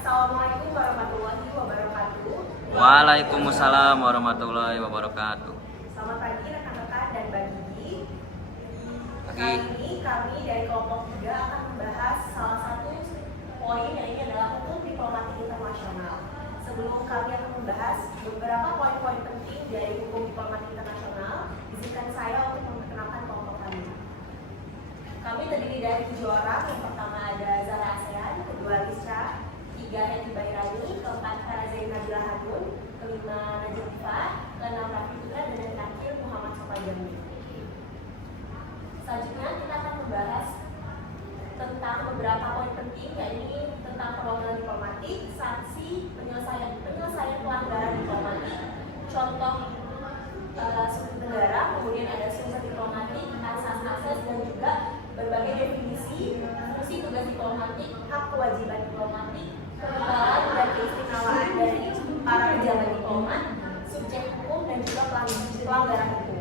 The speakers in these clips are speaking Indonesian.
Assalamualaikum warahmatullahi wabarakatuh. Waalaikumsalam warahmatullahi wabarakatuh. Selamat pagi rekan-rekan dan Mbak Gigi. Pagi. Kali ini kami dari kelompok 3 akan membahas salah satu poin, yang ini adalah hukum diplomatik internasional. Sebelum kami akan membahas beberapa poin-poin penting dari hukum diplomatik internasional, izinkan saya untuk memperkenalkan kelompok kami. Kami terdiri dari 7 orang. Yang pertama ada Zara ASEAN, kedua Lisha, ketiga Hedi Bayrani, keempat Karazain Nabila Hanun, kelima Najwa, keenam Raffi Putra, dan yang terakhir Muhammad Sofajami. Selanjutnya kita akan membahas tentang beberapa poin penting, yaitu tentang perwakilan diplomatik, sanksi, penyelesaian pelanggaran diplomatik, contoh sumber negara, kemudian ada sumber diplomatik, asas-asas, dan juga berbagai definisi, fungsi tugas diplomatik, hak kewajiban diplomatik, kekebalan dan keistimewaan dari para pejabat diplomat, subjek hukum, dan juga pelanggaran hukum.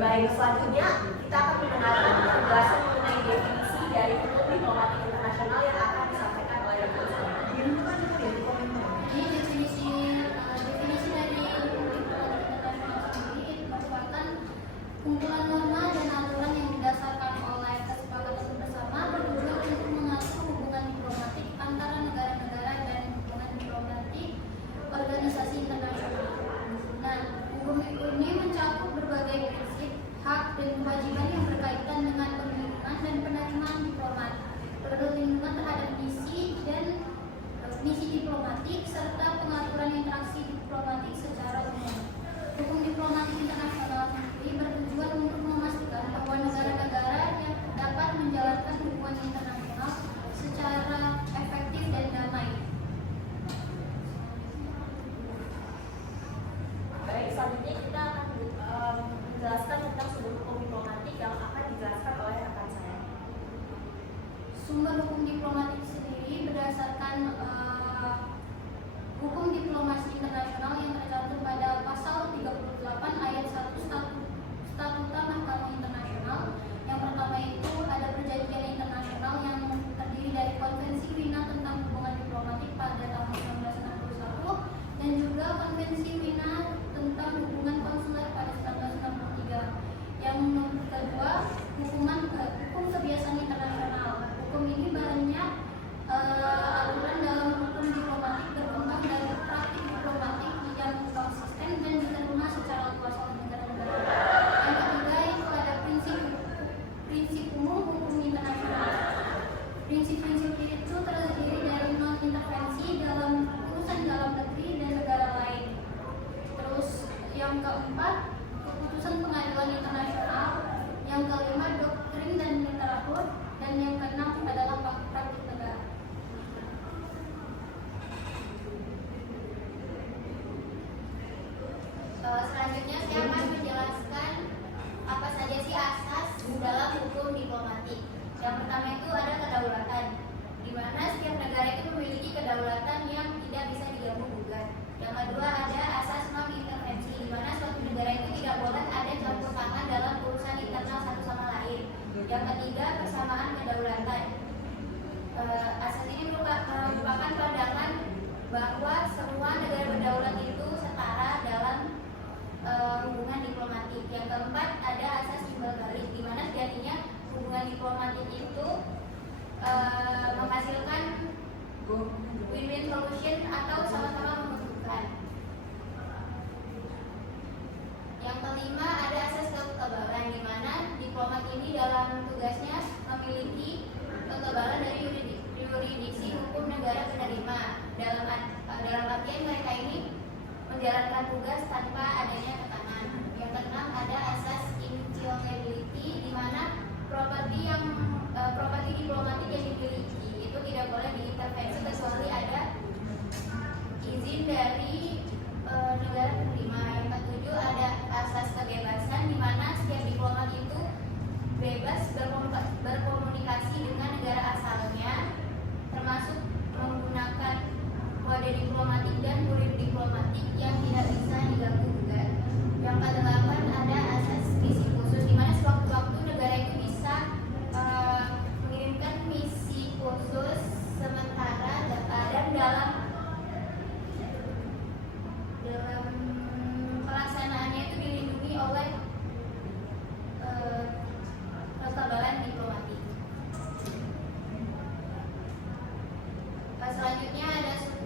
Baik, selanjutnya kita akan mendengarkan penjelasan mengenai definisi dari hukum diplomatik internasional yang akan disampaikan oleh rekan saya. Jadi definisi dari hukum diplomatik internasional sendiri merupakan kumpulan norma dan aturan yang didasarkan oleh kesepakatan bersama bertujuan untuk mengatur hubungan diplomatik antara negara-negara dan hubungan diplomatik organisasi internasional. Nah, hukum ini mencakup berbagai prinsip, hak, dan kewajiban yang berkaitan dengan perlindungan dan penerimaan diplomat, perlindungan terhadap misi diplomatik, serta pengaturan interaksi diplomatik secara umum. Hukum diplomatik internasional sendiri bertujuan untuk memastikan bahwa negara-negara yang dapat menjalankan hubungan internasional secara efektif dan damai. Baik, selanjutnya kita akan menjelaskan tentang sumber hukum diplomatik yang akan dijelaskan oleh rekan saya. Sumber hukum diplomatik sendiri berdasarkan hukum diplomasi internasional yang tercantum pada pasal 38 ayat 1 Statuta Mahkamah Internasional. Yang pertama itu ada perjanjian internasional yang terdiri dari Konvensi Wina tentang hubungan diplomatik pada tahun 1961 dan juga Konvensi Wina tentang hubungan konsuler pada 1963. Yang kedua, hukum kebiasaan internasional. Hukum ini banyak aturan dalam hukum diplomatik berkembang dari praktik diplomatik yang konsisten dan diterima secara luas oleh negara-negara. Yang ketiga itu ada prinsip umum hukum internasional. Prinsip-prinsip itu terdiri dari non-intervensi dalam urusan dalam negeri dan negara lain. Terus yang keempat, keputusan pengadilan internasional. Yang kelima, doktrin dan literatur. Dan yang keenam adalah praktik negara. Selanjutnya saya akan menjelaskan apa saja sih asas dalam hukum diplomatik. Yang pertama itu ada kedaulatan, di mana setiap negara itu memiliki kedaulatan yang tidak bisa diganggu-gugat. Yang kedua ada asas non-intervensi, di mana suatu negara itu tidak boleh ada campur tangan dalam urusan internal satu sama lain. Yang ketiga persamaan kedaulatan. Asas ini merupakan pandangan bahwa semua negara berdaulat itu setara dalam hubungan diplomatik. Yang keempat ada asas timbal balik, di mana sejatinya hubungan diplomatik itu menghasilkan win-win solution atau sama-sama menguntungkan. Yang kelima ada asas kekebalan, di mana diplomat ini dalam tugasnya memiliki kekebalan dari yurisdiksi hukum negara penerima. Dalam artian mereka ini menjalankan tugas tanpa adanya tekanan. Yang keenam ada asas inviolability, di mana properti diplomatik yang dimiliki itu tidak boleh diintervensi kecuali ada izin dari negara penerima. Yang ketujuh ada asas kebebasan, di mana setiap diplomat itu bebas berkomunikasi dengan negara asalnya, termasuk menggunakan kode diplomatik dan kurir diplomatik yang tidak bisa diganggu-gugat. Yang kedelapan ada asas misi khusus, di mana sewaktu-waktu negara itu bisa mengirimkan misi khusus sementara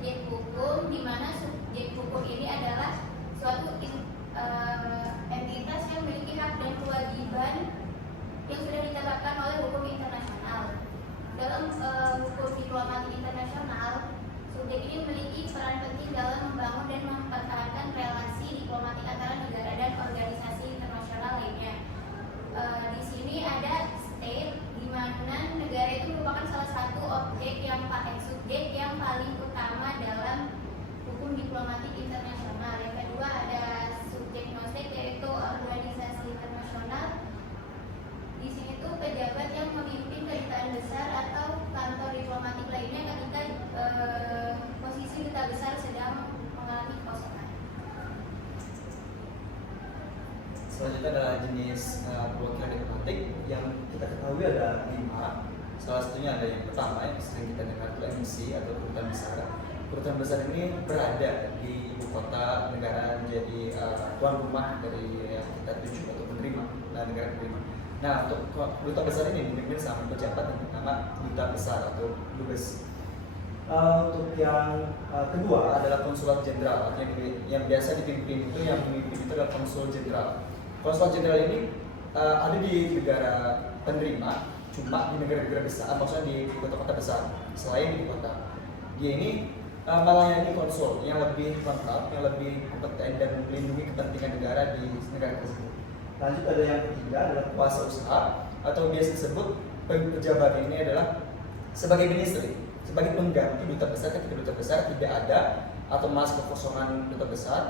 subjek hukum, di mana subjek hukum ini adalah suatu entitas yang memiliki hak dan kewajiban yang sudah ditetapkan oleh hukum internasional. Dalam hukum diplomatik internasional, subjek ini memiliki peran penting dalam membangun dan mempertahankan relasi diplomatik antara negara dan organisasi internasional lainnya. Di sini ada state, di mana negara itu merupakan salah satu subjek yang paling utama dalam hukum diplomatik internasional. Yang kedua ada subjek non state, yaitu organisasi internasional. Di sini tuh pejabat yang memimpin kedutaan besar atau kantor diplomatik lainnya ketika posisi duta besar sedang mengalami kekosongan. Selanjutnya adalah jenis perwakilan diplomatik yang kita ketahui ada 5. Salah satunya ada yang pertama yang sering kita dengar itu embassy atau kedutaan besar. Kedutaan besar ini berada di ibu kota negara, menjadi tuan rumah dari yang kita tuju atau penerima, negara penerima. Nah, untuk duta besar ini dipimpin sama pejabat yang bernama duta besar atau dubes. Untuk yang kedua adalah konsulat jenderal, yang biasa dipimpin itu, yang memimpin itu adalah konsul jenderal. Konsulat jenderal ini ada di negara penerima, cuma di negara-negara besar, maksudnya di kota-kota besar, selain di kota. Dia ini melayani konsul yang lebih lengkap, yang lebih kompeten dan melindungi kepentingan negara di negara tersebut. Lanjut ada yang ketiga adalah kuasa usaha, atau biasa disebut pejabat ini adalah sebagai ministry, sebagai pengganti duta besar ketika duta besar tidak ada atau masa kekosongan duta besar.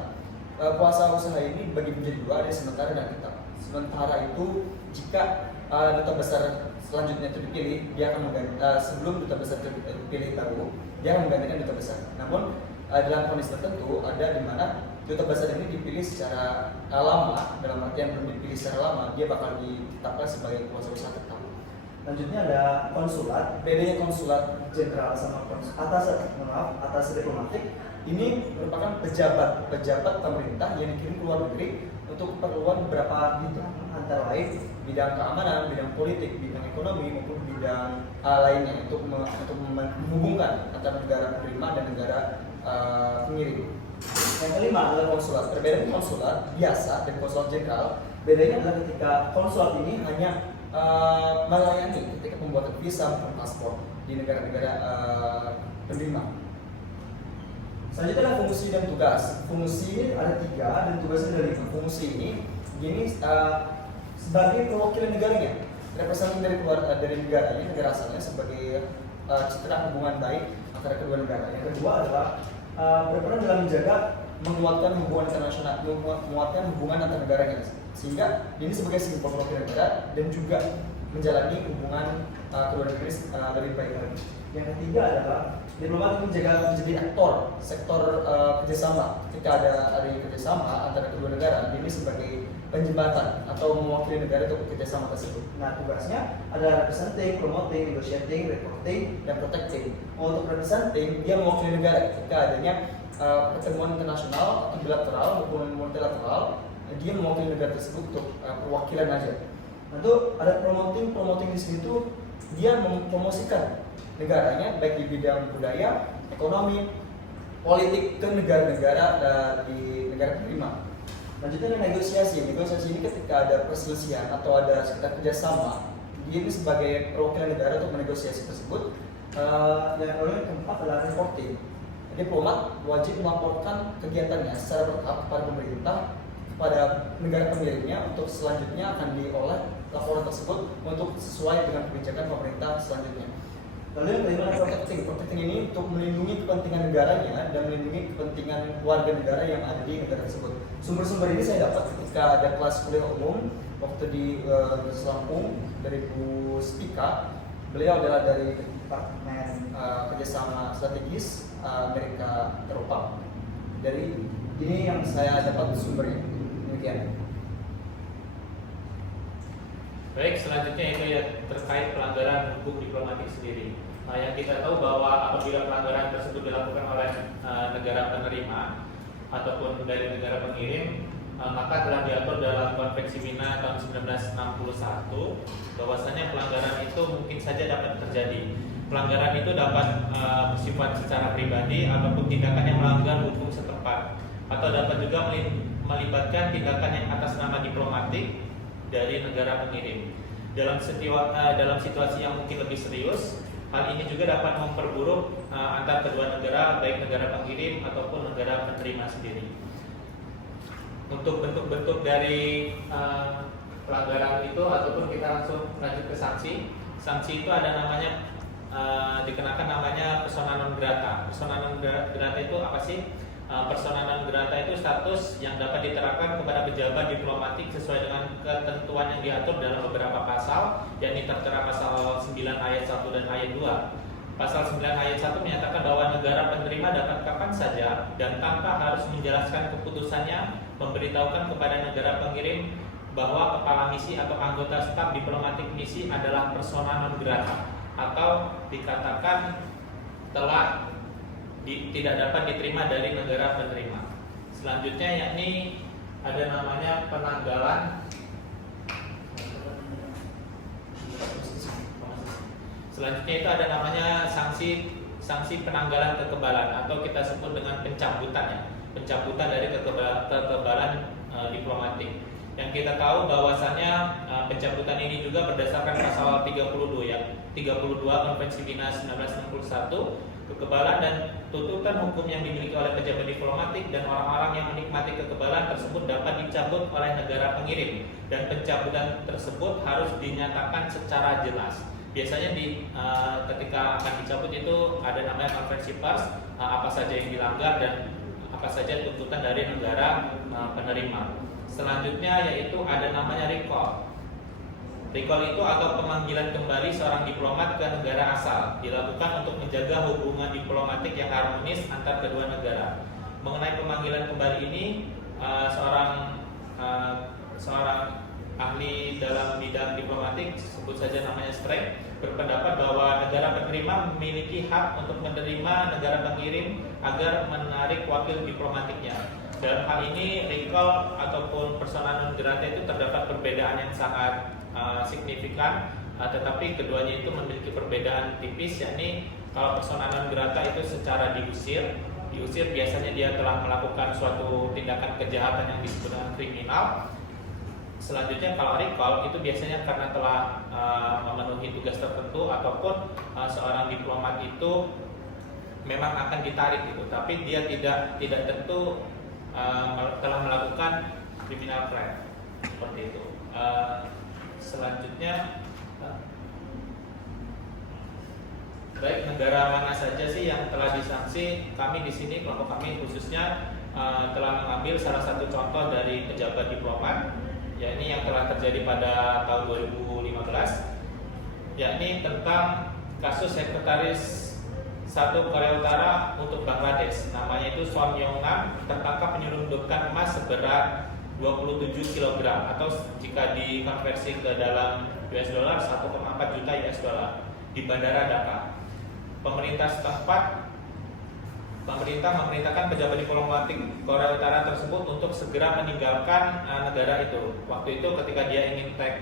Kuasa usaha ini bagi menjadi 2, ada sementara dan tetap. Sementara itu jika duta besar selanjutnya itu dipilih, dia akan mengganti, sebelum duta besar dipilih baru, dia akan menggantikan duta besar. Namun dalam kondisi tertentu ada di mana duta besar ini dipilih secara lama, dalam artian belum dipilih secara lama, dia bakal ditetapkan sebagai kuasa usaha tetap. Lanjutnya ada konsulat. Bedanya konsulat jenderal sama atas diplomatik, ini merupakan pejabat pemerintah yang dikirim ke luar negeri untuk keperluan beberapa bidang, antara lain bidang keamanan, bidang politik, bidang ekonomi, maupun bidang lainnya untuk menghubungkan antara negara penerima dan negara pengirim. Yang kelima adalah konsulat. Perbedaan konsulat biasa dan konsulat jenderal, bedanya adalah ketika konsulat ini hanya melayani ketika pembuatan visa maupun paspor di negara-negara penerima. Selanjutnya adalah fungsi dan tugas. Fungsi ini ada 3 dan tugasnya ada 5. Fungsi ini sebagai perwakilan negaranya, representatif dari negaranya, negara asalnya, sebagai citra hubungan baik antara kedua negara. Yang kedua adalah berperan dalam menguatkan hubungan internasional, menguatkan hubungan antar negaranya, sehingga ini sebagai simbol perwakilan negara dan juga menjalani hubungan kedua negara lebih baik lagi. Yang ketiga adalah diplomat menjadi aktor sektor kerjasama. Ketika ada kerjasama antara kedua negara, ini sebagai penjembatan atau mewakili negara untuk kerjasama tersebut. Nah, tugasnya adalah representing, promoting, negotiating, reporting, dan protecting. Untuk representing, dia mewakili negara ketika adanya pertemuan internasional atau bilateral maupun multilateral, dia mewakili negara tersebut untuk perwakilan aja. Tentu ada promoting di sini tuh dia mempromosikan negaranya baik di bidang budaya, ekonomi, politik ke negara-negara di negara penerima. Lanjutnya negosiasi. Negosiasi ini ketika ada perselisihan atau ada sekitar kerjasama, dia ini sebagai perwakilan negara untuk menegosiasi tersebut. Yang keempat adalah reporting. Diplomat wajib melaporkan kegiatannya secara bertahap kepada pemerintah, kepada negara pengirimnya, untuk selanjutnya akan diolah laporan tersebut untuk sesuai dengan kebijakan pemerintah selanjutnya. Lalu yang kelima adalah protecting. Protecting ini untuk melindungi kepentingan negaranya dan melindungi kepentingan warga negara yang ada di negara tersebut. Sumber-sumber ini saya dapat ketika ada kelas kuliah umum waktu di Lampung dari Bu Spika. Beliau adalah dari Departemen Kerjasama Strategis Amerika Eropa. Dari ini yang saya dapat sumbernya. Demikian. Baik, selanjutnya itu ya terkait pelanggaran hukum diplomatik sendiri. Yang kita tahu bahwa apabila pelanggaran tersebut dilakukan oleh negara penerima ataupun dari negara pengirim, maka telah diatur dalam Konvensi Wina tahun 1961 bahwasanya pelanggaran itu mungkin saja dapat terjadi. Pelanggaran itu dapat bersifat secara pribadi ataupun tindakan yang melanggar hukum setempat, atau dapat juga melibatkan tindakan yang atas nama diplomatik dari negara pengirim. Dalam situasi yang mungkin lebih serius, hal ini juga dapat memperburuk antar kedua negara, baik negara pengirim ataupun negara penerima sendiri. Untuk bentuk-bentuk dari pelanggaran itu, ataupun kita langsung lanjut ke sanksi. Sanksi itu ada namanya, dikenakan namanya persona non grata. Persona non grata itu apa sih? Persona non grata itu status yang dapat diterapkan kepada pejabat diplomatik sesuai dengan ketentuan yang diatur dalam beberapa pasal, yakni tertera pasal 9 ayat 1 dan ayat 2. Pasal 9 ayat 1 menyatakan bahwa negara penerima dapat kapan saja dan tanpa harus menjelaskan keputusannya memberitahukan kepada negara pengirim bahwa kepala misi atau anggota staf diplomatik misi adalah persona non grata, atau dikatakan telah tidak dapat diterima dari negara penerima. Selanjutnya yakni ada namanya penanggalan. Selanjutnya itu ada namanya sanksi penanggalan kekebalan, atau kita sebut dengan pencabutan dari kekebalan diplomatik. Yang kita tahu bahwasannya pencabutan ini juga berdasarkan pasal 32 Konvensi Wina 1961. Kekebalan dan tuntutan hukum yang dimiliki oleh pejabat diplomatik dan orang-orang yang menikmati kekebalan tersebut dapat dicabut oleh negara pengirim, dan pencabutan tersebut harus dinyatakan secara jelas. Biasanya ketika akan dicabut itu ada namanya konferensi pers, apa saja yang dilanggar dan apa saja tuntutan dari negara penerima. Selanjutnya yaitu ada namanya recall. Recall itu atau pemanggilan kembali seorang diplomat ke negara asal, dilakukan untuk menjaga hubungan diplomatik yang harmonis antar kedua negara. Mengenai pemanggilan kembali ini, seorang ahli dalam bidang diplomatik, sebut saja namanya Streck, berpendapat bahwa negara penerima memiliki hak untuk menerima negara pengirim agar menarik wakil diplomatiknya. Dalam hal ini, recall ataupun persona non grata itu terdapat perbedaan yang sangat signifikan, tetapi keduanya itu memiliki perbedaan tipis, yakni kalau persona non grata itu secara diusir biasanya dia telah melakukan suatu tindakan kejahatan yang disebut dengan kriminal. Selanjutnya kalau recall itu biasanya karena telah memenuhi tugas tertentu, ataupun seorang diplomat itu memang akan ditarik gitu, tapi dia tidak tentu telah melakukan criminal crime seperti itu. Selanjutnya, baik negara mana saja sih yang telah disanksi? Kami di sini, kelompok kami khususnya telah mengambil salah satu contoh dari pejabat diplomat, yakni yang telah terjadi pada tahun 2015, yakni tentang kasus sekretaris 1 Korea Utara untuk Bangladesh, namanya itu Son Yong Nam, tertangkap menyelundupkan emas seberat 27 kg, atau jika dikonversi ke dalam US dollar 1,4 juta US dollar di Bandara Dhaka. Pemerintah memerintahkan pejabat diplomatik Korea Utara tersebut untuk segera meninggalkan negara itu. Waktu itu ketika dia ingin take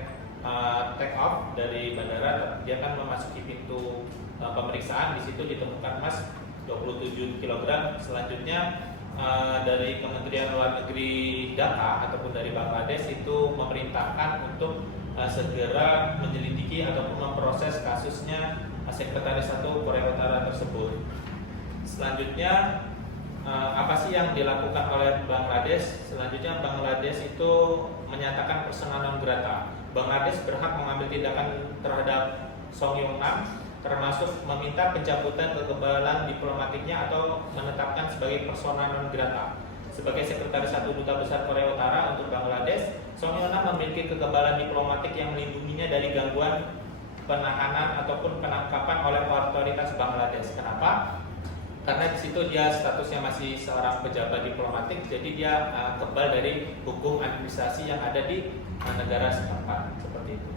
off dari bandara, dia akan memasuki pintu pemeriksaan. Di situ ditemukan emas 27 kg. Selanjutnya dari Kementerian Luar Negeri Dhaka ataupun dari Bangladesh itu memerintahkan untuk segera menyelidiki ataupun memproses kasusnya Sekretaris 1 Korea Utara tersebut. Selanjutnya apa sih yang dilakukan oleh Bangladesh? Selanjutnya Bangladesh itu menyatakan persona non grata. Bangladesh berhak mengambil tindakan terhadap Song Yong Nam, termasuk meminta pencabutan kekebalan diplomatiknya atau menetapkan sebagai persona non grata. Sebagai Sekretaris 1 Duta Besar Korea Utara untuk Bangladesh, Song Yong Nam memiliki kekebalan diplomatik yang melindunginya dari gangguan penahanan ataupun penangkapan oleh otoritas Bangladesh. Kenapa? Karena di situ dia statusnya masih seorang pejabat diplomatik, jadi dia kebal dari hukum administrasi yang ada di negara setempat, seperti itu.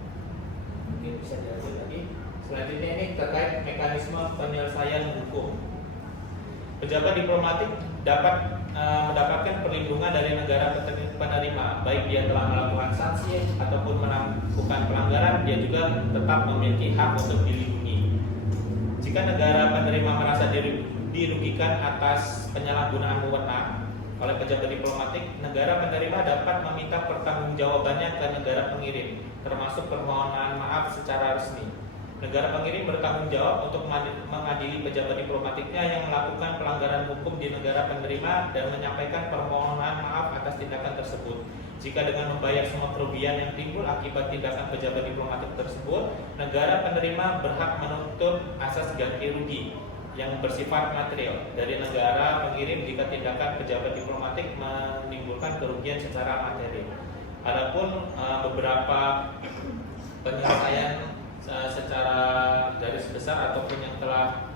Mungkin bisa dilanjut lagi. Selanjutnya ini terkait mekanisme penyelesaian hukum. Pejabat diplomatik dapat mendapatkan perlindungan dari negara penerima, baik dia telah melakukan sanksi ataupun melakukan pelanggaran, dia juga tetap memiliki hak untuk dilindungi. jika negara penerima merasa dirugikan atas penyalahgunaan wewenang oleh pejabat diplomatik, negara penerima dapat meminta pertanggungjawabannya ke negara pengirim, termasuk permohonan maaf secara resmi. Negara pengirim bertanggung jawab untuk mengadili pejabat diplomatiknya yang melakukan pelanggaran hukum di negara penerima dan menyampaikan permohonan maaf atas tindakan tersebut. Jika dengan membayar semua kerugian yang timbul akibat tindakan pejabat diplomatik tersebut, negara penerima berhak menuntut asas ganti rugi yang bersifat material dari negara pengirim jika tindakan pejabat diplomatik menimbulkan kerugian secara materi. Adapun beberapa penyelesaian secara garis besar ataupun yang telah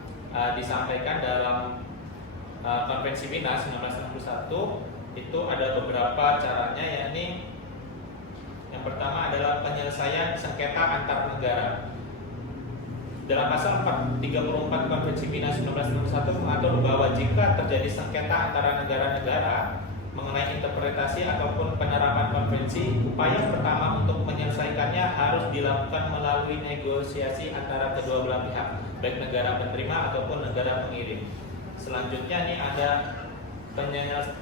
disampaikan dalam Konvensi Wina 1961 itu ada beberapa caranya, yakni yang pertama adalah penyelesaian sengketa antar negara. Dalam pasal 34 Konvensi Wina 1961 mengatur bahwa jika terjadi sengketa antara negara-negara mengenai interpretasi ataupun penerapan konvensi, upaya pertama untuk menyelesaikannya harus dilakukan melalui negosiasi antara kedua belah pihak, baik negara penerima ataupun negara pengirim. Selanjutnya nih ada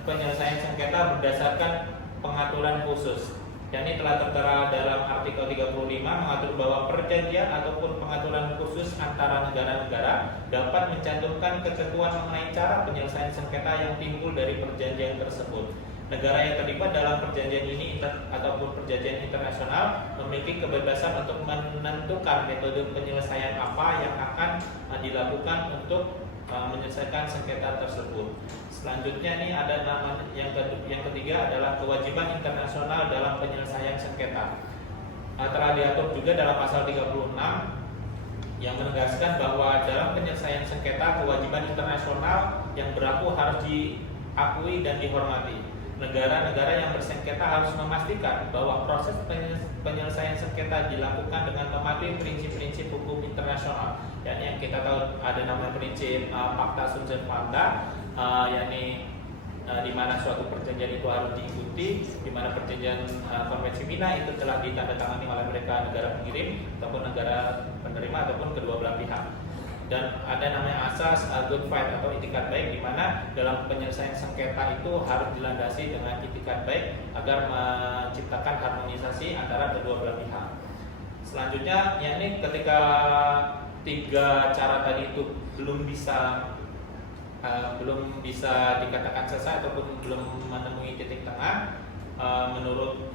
penyelesaian sengketa berdasarkan pengaturan khusus. Yang telah tertera dalam artikel 35 mengatur bahwa perjanjian ataupun pengaturan khusus antara negara-negara dapat mencantumkan ketentuan mengenai cara penyelesaian sengketa yang timbul dari perjanjian tersebut. Negara yang terlibat dalam perjanjian ini ataupun perjanjian internasional memiliki kebebasan untuk menentukan metode penyelesaian apa yang akan dilakukan untuk menyelesaikan sengketa tersebut. Selanjutnya ini ada nama yang ketiga adalah kewajiban internasional dalam penyelesaian sengketa. Telah diatur juga dalam pasal 36 yang menegaskan bahwa dalam penyelesaian sengketa kewajiban internasional yang berlaku harus diakui dan dihormati. Negara-negara yang bersengketa harus memastikan bahwa proses penyelesaian sengketa dilakukan dengan mematuhi prinsip-prinsip hukum internasional. Yakni yang kita tahu ada namanya prinsip Pacta Sunt Servanda, yakni di mana suatu perjanjian itu harus diikuti, di mana perjanjian Konvensi Wina itu telah ditandatangani oleh mereka negara pengirim ataupun negara penerima ataupun kedua belah pihak. Dan ada namanya asas good fight atau itikat baik, di mana dalam penyelesaian sengketa itu harus dilandasi dengan itikat baik agar menciptakan harmonisasi antara kedua belah pihak. Selanjutnya, yakni ketika tiga cara tadi itu belum bisa dikatakan selesai ataupun belum menemui titik tengah menurut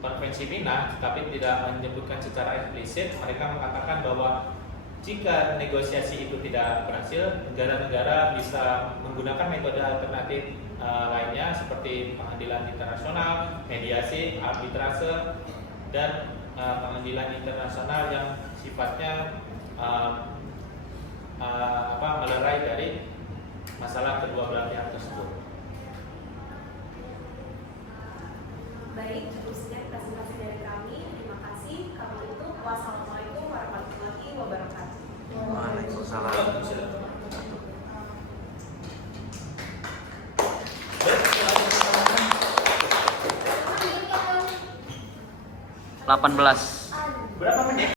Konvensi Wina, tapi tidak menyebutkan secara eksplisit, mereka mengatakan bahwa jika negosiasi itu tidak berhasil, negara-negara bisa menggunakan metode alternatif lainnya seperti pengadilan internasional, mediasi, arbitrase, dan pengadilan internasional yang sifatnya melerai dari masalah kedua belah pihak tersebut. Baik, cukup sekian presentasi dari kami. Terima kasih. Kalau itu, wassalamualaikum warahmatullahi wabarakatuh. Waalaikumsalam. 18. Berapa menit?